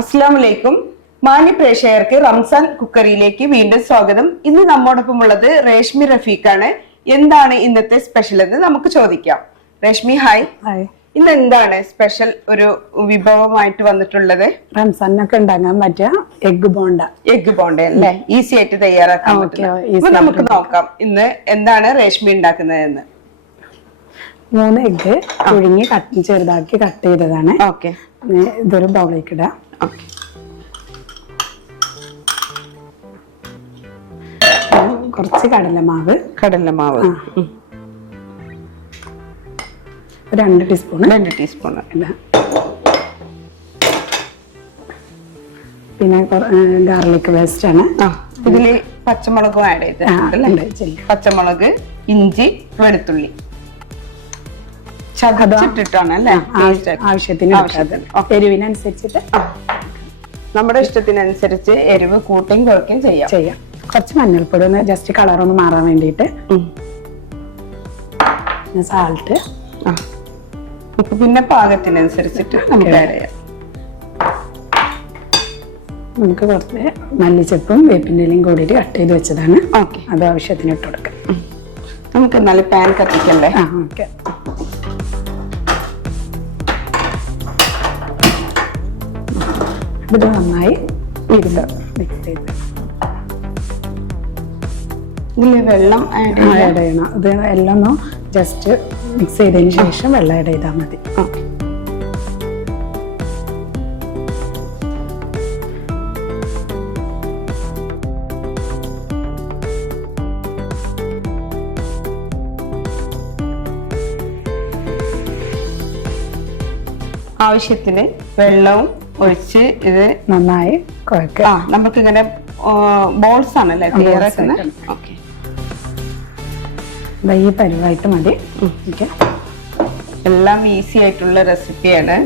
അസ്സാമലൈക്കും മാന്യ പ്രേക്ഷകർക്ക് റംസാൻ കുക്കറിയിലേക്ക് വീണ്ടും സ്വാഗതം. ഇന്ന് നമ്മോടൊപ്പം ഉള്ളത് രേഷ്മി റഫീഖാണ്. എന്താണ് ഇന്നത്തെ സ്പെഷ്യൽ എന്ന് നമുക്ക് ചോദിക്കാം. രേഷ്മി ഹായ് ഹായ് ഇന്ന് എന്താണ് സ്പെഷ്യൽ ഒരു വിഭവമായിട്ട് വന്നിട്ടുള്ളത്? റംസാനൊക്കെ ഉണ്ടാക്കാൻ പറ്റിയ എഗ് ബോണ്ട. എഗ് ബോണ്ട അല്ലേ? ഈസി ആയിട്ട് തയ്യാറാക്കാൻ അപ്പൊ നമുക്ക് നോക്കാം. ഇന്ന് എന്താണ് രേഷ്മി ഉണ്ടാക്കുന്നതെന്ന്? മൂന്ന് എഗ് പുഴുങ്ങി കട്ട് ചെറുതാക്കി കട്ട് ചെയ്തതാണ്. ഓക്കെ ഇതൊരു ബൗളിലേക്ക് ഇടാം. കുറച്ച് കടലമാവ് കടലമാവ് രണ്ട് ടീസ്പൂൺ രണ്ട് ടീസ്പൂൺ പിന്നെ ഗാർലിക് പേസ്റ്റ് ആണ് ഇതിൽ പച്ചമുളകും ആഡ് ചെയ്ത് പച്ചമുളക് ഇഞ്ചി വെളുത്തുള്ളി. ചതച്ചിട്ടിട്ടാണ് അല്ലേ? ആവശ്യത്തിന് എരിവിനനുസരിച്ചിട്ട്. നമ്മുടെ ഇഷ്ടത്തിനനുസരിച്ച് എരിവ് കൂട്ടിയും കുറയ്ക്കുകയും ചെയ്യാം. ചെയ്യാം. കുറച്ച് മഞ്ഞൾപ്പൊടി ഒന്ന് ജസ്റ്റ് കളർ ഒന്ന് മാറാൻ വേണ്ടിയിട്ട് സാൾട്ട്. ഉപ്പ് പിന്നെ പാകത്തിനനുസരിച്ചിട്ട് നമുക്ക് ആഡ് ചെയ്യാം. നമുക്ക് കുറച്ച് മല്ലിച്ചപ്പും വേപ്പിന്റെ ഇലയും കൂടിയിട്ട് കട്ട് ചെയ്ത് വെച്ചതാണ്. ഓക്കെ അത് ആവശ്യത്തിന് ഇട്ട് കൊടുക്കാം. നമുക്ക് നല്ല പാൻ കത്തിക്കണ്ടേ? ആ ഓക്കെ ഇത് നന്നായി ഇരുന്ന് മിക്സ് ചെയ്ത് ഇതിൽ വെള്ളം ആഡ് ചെയ്യാം ആഡ് ചെയ്യണം. ഇത് എല്ലാം ഒന്ന് ജസ്റ്റ് മിക്സ് ചെയ്തതിന് ശേഷം വെള്ളം ആഡ് ചെയ്താൽ മതി. ആ. ആവശ്യത്തിന് വെള്ളവും ഒഴിച്ച് ഇത് നന്നായി കുഴക്കുക. ആ നമുക്ക് ഇങ്ങനെ ബോൾസ് ആണല്ലേ തയ്യാറാക്കുന്നത് ഓക്കെ. ഈ പരിവായിട്ട് മതി. ഓക്കെ. എല്ലാം ഈസി ആയിട്ടുള്ള റെസിപ്പിയാണ്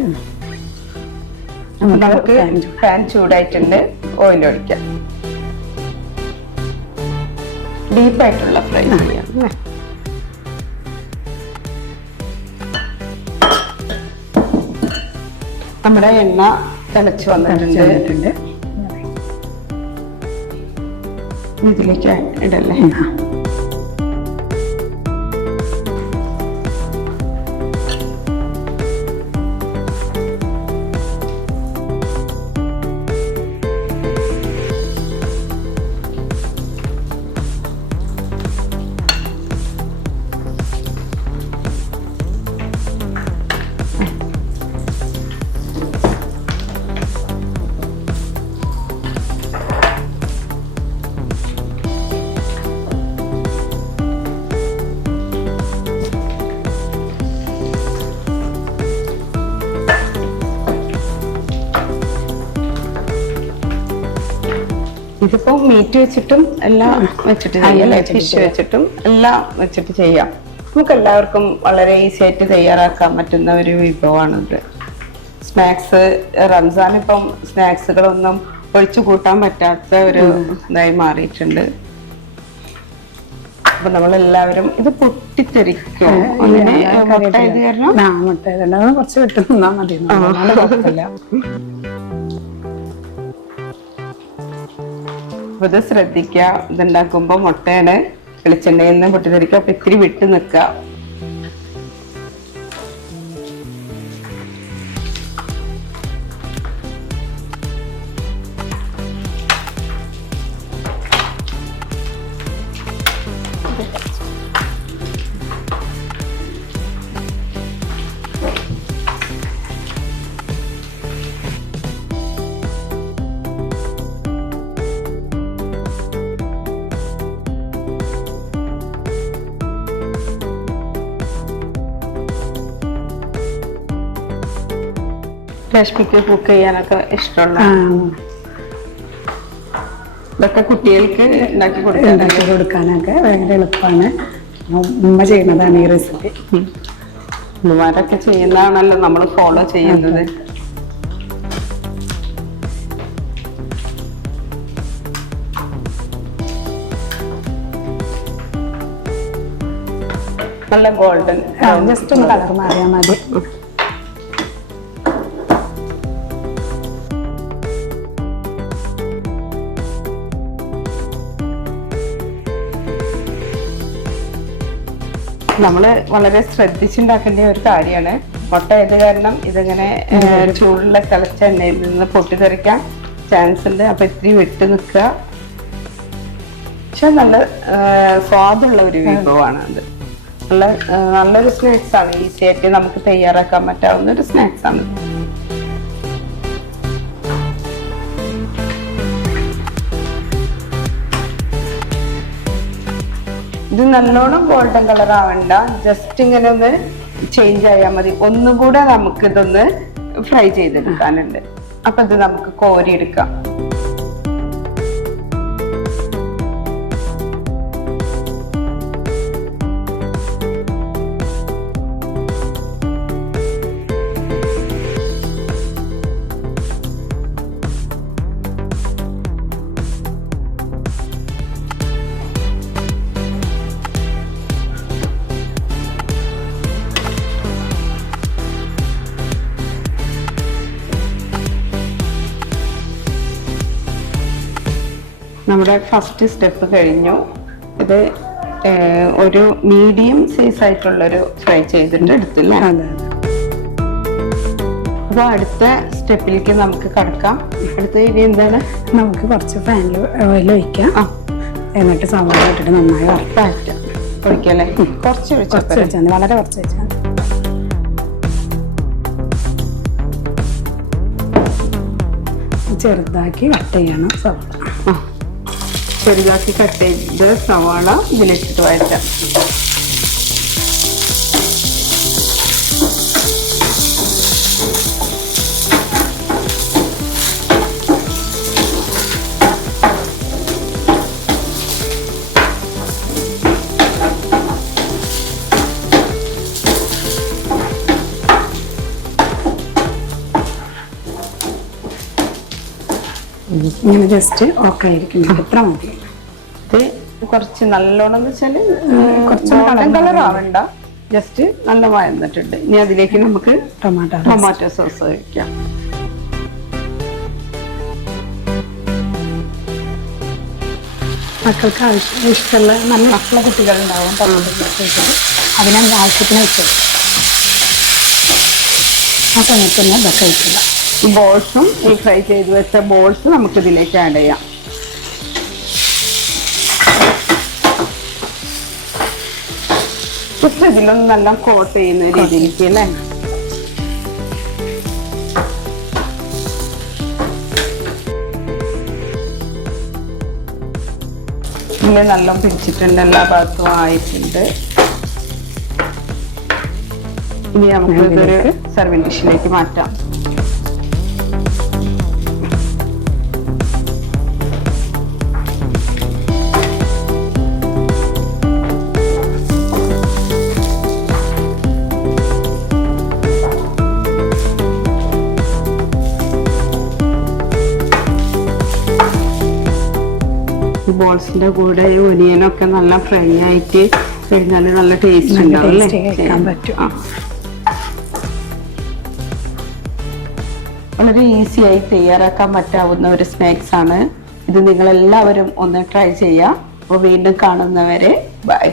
നമുക്ക് ഫാൻ പാൻ ചൂടായിട്ടുണ്ട്. ഓയിൽ ഒഴിക്കാം. ഡീപ്പായിട്ടുള്ള ഫ്രൈ ചെയ്യാം? നമ്മുടെ എണ്ണ തിളച്ച് വന്നിട്ടുണ്ട്. ഇതിലേക്ക് ഇടല്ലേ? ഇതിപ്പോ മീറ്റ് വെച്ചിട്ടും എല്ലാം വെച്ചിട്ട് ചെയ്യാം ഫിഷ് വെച്ചിട്ടും. എല്ലാം വെച്ചിട്ട് ചെയ്യാം. നമുക്ക് എല്ലാവർക്കും വളരെ ഈസി ആയിട്ട് തയ്യാറാക്കാൻ പറ്റുന്ന ഒരു വിഭവമാണിത് സ്നാക്സ് റംസാൻ ഇപ്പം സ്നാക്സുകളൊന്നും ഒഴിച്ചു കൂട്ടാൻ പറ്റാത്ത ഒരു ഇതായി മാറിയിട്ടുണ്ട്. അപ്പൊ നമ്മളെല്ലാവരും ഇത് പൊട്ടിത്തെറിക്കും? അങ്ങനെ മുട്ട ഇത് കാരണം? മുട്ട കുറച്ച് വിട്ട് മതി. എന്നാലും കുഴപ്പമില്ല അപ്പൊ ഇത് ശ്രദ്ധിക്കുക ഇതുണ്ടാക്കുമ്പോൾ മുട്ടയുടെ വെളിച്ചെണ്ണയിൽ നിന്ന് പൊട്ടിത്തെറിക്കുക അപ്പം ഇത്തിരി വിട്ട് നിൽക്കുക രശ്മിക്ക് കുക്ക് ചെയ്യാനൊക്കെ ഇഷ്ടമുള്ള ഇതൊക്കെ കുട്ടികൾക്ക് ഉണ്ടാക്കി കൊടുക്കാൻ ഉണ്ടാക്കി കൊടുക്കാനൊക്കെ ഭയങ്കര എളുപ്പമാണ്. ഉമ്മ ചെയ്യുന്നതാണ് ഈ റെസിപ്പി ഉമ്മമാരൊക്കെ ചെയ്യുന്നതാണല്ലോ നമ്മൾ ഫോളോ ചെയ്യുന്നത്. നല്ല ഗോൾഡൻ ജസ്റ്റ് ഒന്ന് കളർ മാറിയാൽ മതി. നമ്മൾ വളരെ ശ്രദ്ധിച്ചുണ്ടാക്കേണ്ട ഒരു കാര്യമാണ്. മുട്ട ആയത് കാരണം ഇതിങ്ങനെ ചൂടുള്ള തിളച്ച എണ്ണയിൽ നിന്ന് പൊട്ടിത്തെറിക്കാൻ ചാൻസ് ഉണ്ട്. അപ്പൊ ഇത്തിരി വിട്ട് നിൽക്കുക. പക്ഷെ നല്ല സ്വാദുള്ള ഒരു വിഭവമാണ് അത്. നല്ല നല്ലൊരു സ്നാക്സ് ആണ്. ഈസി ആയിട്ട് നമുക്ക് തയ്യാറാക്കാൻ പറ്റാവുന്ന ഒരു സ്നാക്സ് ഇത് നല്ലോണം ഗോൾഡൻ കളർ ആവണ്ട. ജസ്റ്റ് ഇങ്ങനെ ഒന്ന് ചേഞ്ച് ആയാൽ മതി. ഒന്നും കൂടെ നമുക്ക് ഇതൊന്ന് ഫ്രൈ ചെയ്തെടുക്കാനുണ്ട്. അപ്പൊ ഇത് നമുക്ക് കോരി എടുക്കാം നമ്മുടെ ഫസ്റ്റ് സ്റ്റെപ്പ് കഴിഞ്ഞു. ഇത് ഒരു മീഡിയം സൈസ് ആയിട്ടുള്ളൊരു ഫ്രൈ ചെയ്തിട്ട് എടുത്തില്ല അപ്പോൾ അടുത്ത സ്റ്റെപ്പിലേക്ക് നമുക്ക് കടക്കാം. അടുത്ത ഇനി എന്താണ്? നമുക്ക് കുറച്ച് പാനിൽ ഓയിൽ ഒഴിക്കാം. ആ. എന്നിട്ട് സവാള ഇട്ടിട്ട് നന്നായി വറുത്താറ്റ ഒഴിക്കാം കുറച്ച് കുറച്ച് വെച്ചാൽ വളരെ കുറച്ച് വെച്ചാൽ ചെറുതാക്കി കട്ട് ചെയ്യണം. സവാള ആ. ചെറുതാക്കി കട്ട് ചെയ്ത് സവാള ഇതിലിട്ടിട്ട് വഴറ്റാം. ഇങ്ങനെ ജസ്റ്റ് ഓക്കെ ആയിരിക്കും. ഇത്ര മതി. ഇത് കുറച്ച് നല്ലോണം എന്ന് വെച്ചാൽ കുറച്ച് കളർ ആവണ്ട. ജസ്റ്റ് നല്ല വഴന്നിട്ടുണ്ട്. ഇനി അതിലേക്ക് നമുക്ക് ടൊമാറ്റോ ടൊമാറ്റോ സോസ് ഒഴിക്കാം. മക്കൾക്ക് ആവശ്യം ഇഷ്ടമുള്ള നല്ല മക്കളെ കുട്ടികളുണ്ടാവും. പത്ത് അതിനെ ആവശ്യത്തിന് വെച്ചത് ആ സമയത്ത് തന്നെ ഇതൊക്കെ ഈ ബോൾസും ഈ ഫ്രൈ ചെയ്ത് വെച്ച ബോൾസ് നമുക്ക് ഇതിലേക്ക് ആഡ് ചെയ്യാം. ജസ്റ്റ് ഇതിലൊന്ന് നല്ല കോട്ട് ചെയ്യുന്ന രീതിയിലേക്ക് അല്ലേ? ഇതിൽ നല്ല പിടിച്ചിട്ടുണ്ട് എല്ലാ ഭാഗത്തും ആയിട്ടുണ്ട്. ഇനി നമുക്ക് ഇതൊരു ഡിഷിലേക്ക് മാറ്റാം. ബോൾസിന്റെ കൂടെ ഒനിയനൊക്കെ നല്ല ഫ്രൈ ആയിട്ട് കഴിഞ്ഞാൽ നല്ല ടേസ്റ്റ് ഉണ്ടാവും. വളരെ ഈസി ആയി തയ്യാറാക്കാൻ പറ്റാവുന്ന ഒരു സ്നാക്സ് ആണ്. ഇത് നിങ്ങൾ എല്ലാവരും ഒന്ന് ട്രൈ ചെയ്യാം. അപ്പോൾ വീണ്ടും കാണുന്നവരെ ബൈ